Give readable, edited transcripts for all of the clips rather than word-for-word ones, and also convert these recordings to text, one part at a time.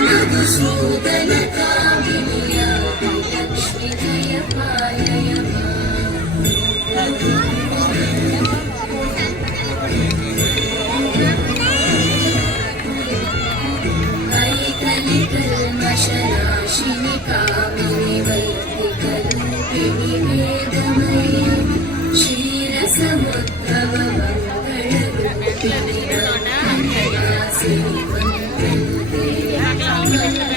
మధుసూదన కామినియ లక్ష్మి జయ పాలయ వైకలి కల్మషనాశిని కామిని వైదికరూపిణి వేదమయ క్షీరసముద్భవ మంగళరూపిణి మంగళాసిని మంగళదాయిని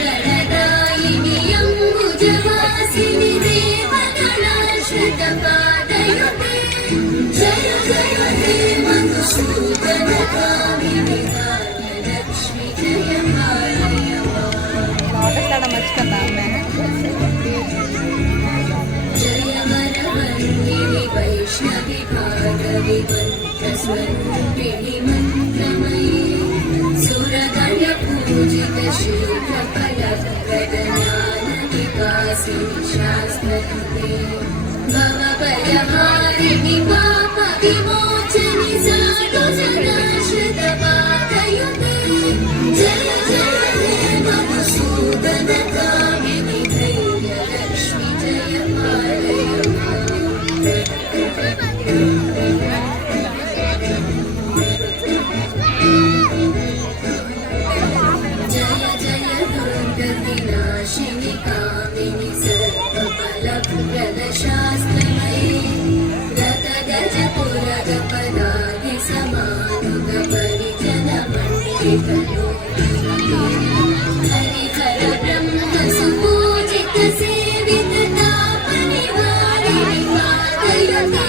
అంబుజవాసిని దేవగణాశ్రితపాదయుతే జయ జయ హే మధుసూదన కామిని లక్ష్మి జయ పాలయ జయ వరవల్లిని వైష్ణవి భాగవి మంత్రస్వరూపిణి మంత్రమయీ సురగణ పూజిత శీఘ్ర ఫలప్రద జ్ఞాన వికాసిని శాస్త్రయుతే భవభయహారిణి పాప విమోచని సాధు జనాశ్రిత పాదయుతే జయ జయ హే మధుసూదన కామిని ధైర్య లక్ష్మి జయ పాలయ జయ జయ దుర్గతినాశిని కామిని సర్వఫలప్రద శాస్త్రమయీ గత గజ పురగ పదాది సమానుగ పరిజన మండిత హరిహర బ్రహ్మ సుపూజిత సేవిత తాపని వారిని పాదయుతే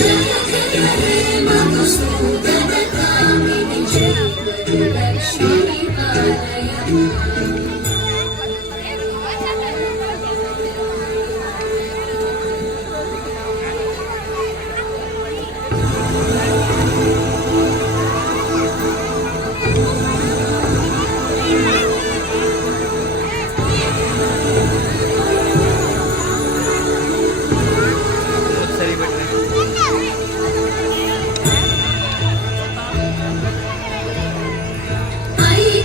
జయ జయ హే మధుసూదన కామిని శ్రీమతి లక్ష్మి పాలయ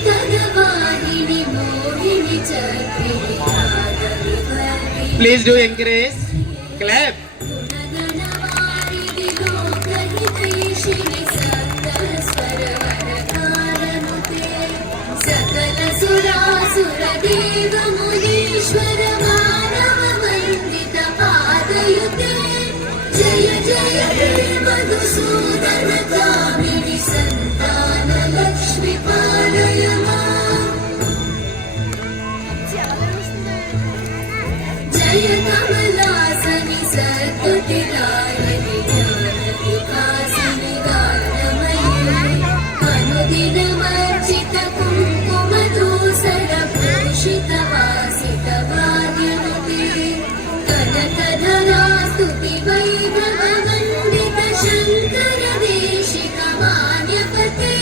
ఐకగవాహిని మోహిని చక్రిణి జాగరి వర్ణి Please do encourage. Clap. గుణగణవారిధి లోకహితైషిణి సకల స్వరవరకారనుతే సకల సురాసుర దేవ మునీశ్వర మానవ వందిత పాదయుతే జయ జయ హే మధుసూదన కామిని సంతాన లక్ష్మి పాలయ మాం జయ కమలాసని సద్గుటిరాయని జ్ఞాన వికాసిని గానమయీ అనుదినమర్చిత కుంకుమ ధూసర భూషిత వాసిత వాద్యనుతే కనకధరా స్తుతి వైభవ వందిత శంకర దేశిక మాన్యపతే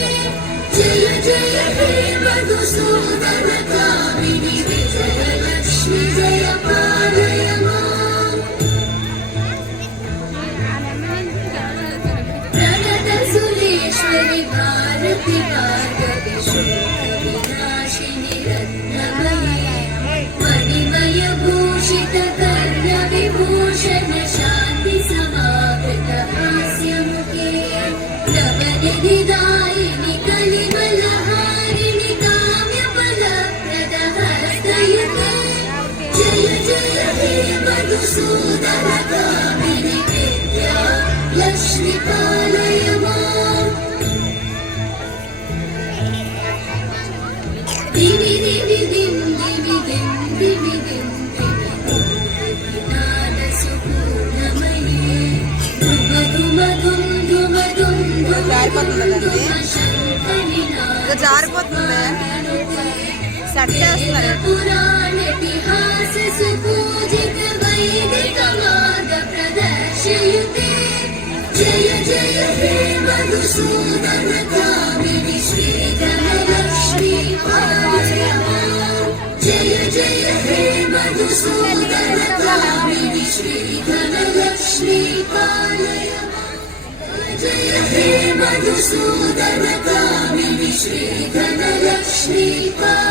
జయ జయ హే మధుసూదన కామిని విజయ లక్ష్మి జయ పాలయ మాం ప్రణత సురేశ్వరి భారతి భార్గవి శోక వినాశిని రత్నమయీ మణిమయ భూషిత కర్ణ విభూషణ శాంతి సమావృత హాస్యముఖే నవనిధిదాయిని కలిమలహారిణి కామ్య ఫలప్రద హస్తయుతే జయ జయ హే మధుసూదన కామిని విద్యా లక్ష్మి పాలయ మాం దివి దివి దిం దివి దిం దివి దిం దివి నాద సుపూర్ణమయీ ధుమ ధుమ ధుం ధుమ ధుం ధుమ ధుమ శంఖ నినాద అది జారిపోతుంది సెట్ చేస్తున్నారు पुराणेतिहास सुपूजित वैदिक मार्ग प्रदर्शयते जय जय हे मधुसूदन कामिनि श्रीधनलक्ष्मी पालय माम् जय जय हे मधुसूदन कामिनि श्रीधनलक्ष्मी पालय माम् जय हे मधुसूदन कामिनि श्रीधनलक्ष्मी पालय